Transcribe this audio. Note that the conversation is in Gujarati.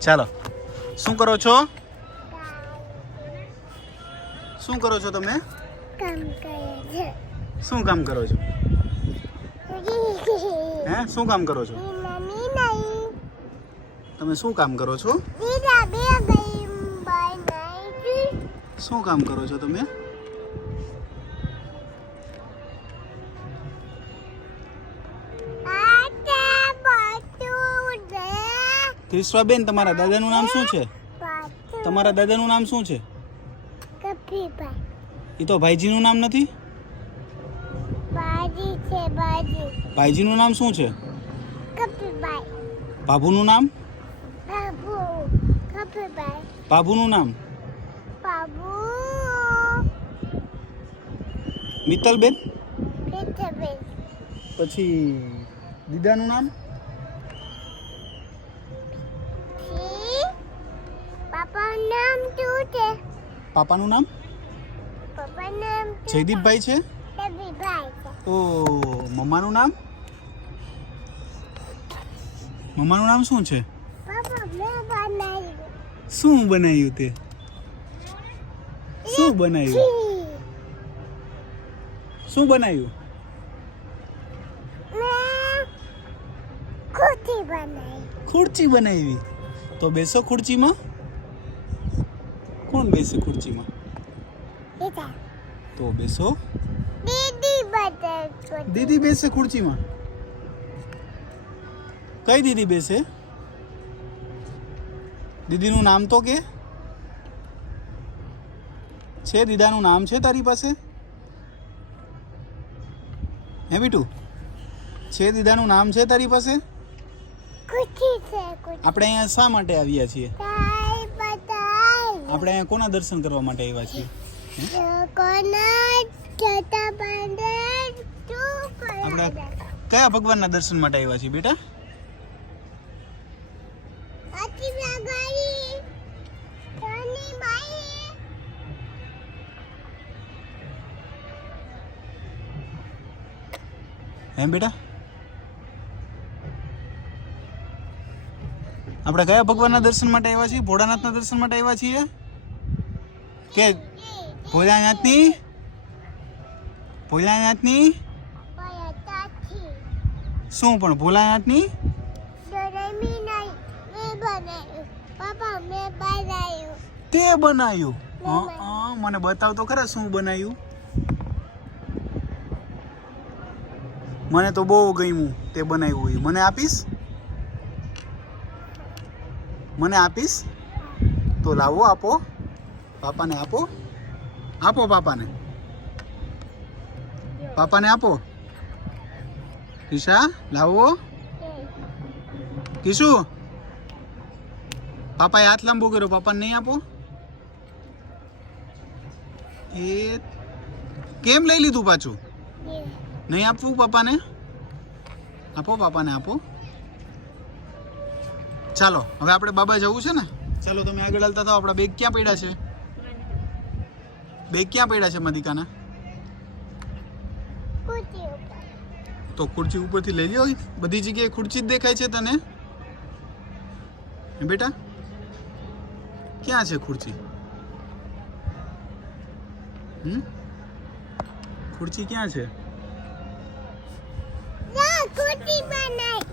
ચાલો, શું કરો છો? શું કરો છો તમે? કામ કરે છે. શું કામ કરો છો? હે, શું કામ કરો છો? મમ્મી નહીં. તમે શું કામ કરો છો? દીદા બે ગઈ બનાવી. શું કામ કરો છો તમે? આટા બાટુ દે. ત્રિશ્વાબેન, તમારા દાદાનું નામ શું છે? તમારા દાદાનું નામ શું છે? કપીભાઈ. એ તો ભાઈજીનું નામ નથી. બાજી છે બાજી. ભાઈજીનું નામ શું છે? કપીભાઈ. બાબુનું નામ? બાબુ. કપીભાઈ. બાબુનું નામ? બાબુ. મિત્તલબેન. પીઠાબેન. પછી દીદાનું નામ? પાપાનું નામ શું છે? પાપાનું નામ? પપ્પાનું નામ જયદીપભાઈ છે. રવિભાઈ છે. ઓ, મમ્માનું નામ? મમ્માનું નામ શું છે? પાપા મેં બનાવ્યું. શું બનાવ્યું તે? શું બનાવ્યું? શું બનાવ્યું? મેં ખુરશી બનાવી. ખુરચી બનાવી. તો બેસો ખુરચીમાં. કોણ બેસે ખુરચીમાં? દીદા. તો બેસો. દીદી બનાવી. દીદી બેસે ખુરચીમાં. કઈ દીદી બેસે? દીદીનું નામ તો કે છે? દીદાનું નામ છે તારી પાસે? હે બીટુ, છે દીદાનું નામ છે તારી પાસે? ખુરશી છે ખુરશી. આપણે અહીંયા શા માટે આવ્યા છીએ? તાઈ બતાઈ. આપણે અહીંયા કોના દર્શન કરવા માટે આવ્યા છીએ? કોના જતા બંધ તું આપણે કરે. કયા ભગવાનના દર્શન માટે આવ્યા છીએ બેટા? આથી લગાવી. તની માઈ. હે બેટા, આપણે કયા ભગવાનના દર્શન માટે આવ્યા છીએ? ભોળાનાથના દર્શન માટે આવ્યા છીએ કે ભોળાનાથની? ભોળાનાથની પાયા તાથી. શું પણ ભોળાનાથની? ડરેમી નહીં. મેં બનાવ્યું. પાપા મેં બનાવ્યું. તે બનાવ્યું? મને બતાવ તો ખરા શું બનાવ્યું. મને તો બહુ ગમ્યું તે બનાવ્યું. એ મને આપીશ? મને આપીશ? તો લાવો, આપો પાપાને. આપો, આપો પાપાને. પાપાને આપો. ઈશા લાવો. કિશુ, પાપાએ હાથ લાંબો કર્યો, પાપાને નહીં આપો? એ કેમ લઈ લીધું પાછું? નહીં આપવું પાપાને? આપો પાપાને, આપો. ચાલો, હવે આપણે બાબા જવું છે ને? ચાલો તમે આગળ હાલતા થાઓ. આપણા બેગ ક્યાં પડ્યા છે? બેગ ક્યાં પડ્યા છે મધિકાના? ખુરશી ઉપર. તો ખુરશી ઉપરથી લઈ લ્યો. બધી જગ્યાએ ખુરશી જ દેખાય છે તને બેટા? ક્યાં છે ખુરશી? ખુરશી ક્યાં છે? ના ખુરશી બનાવી.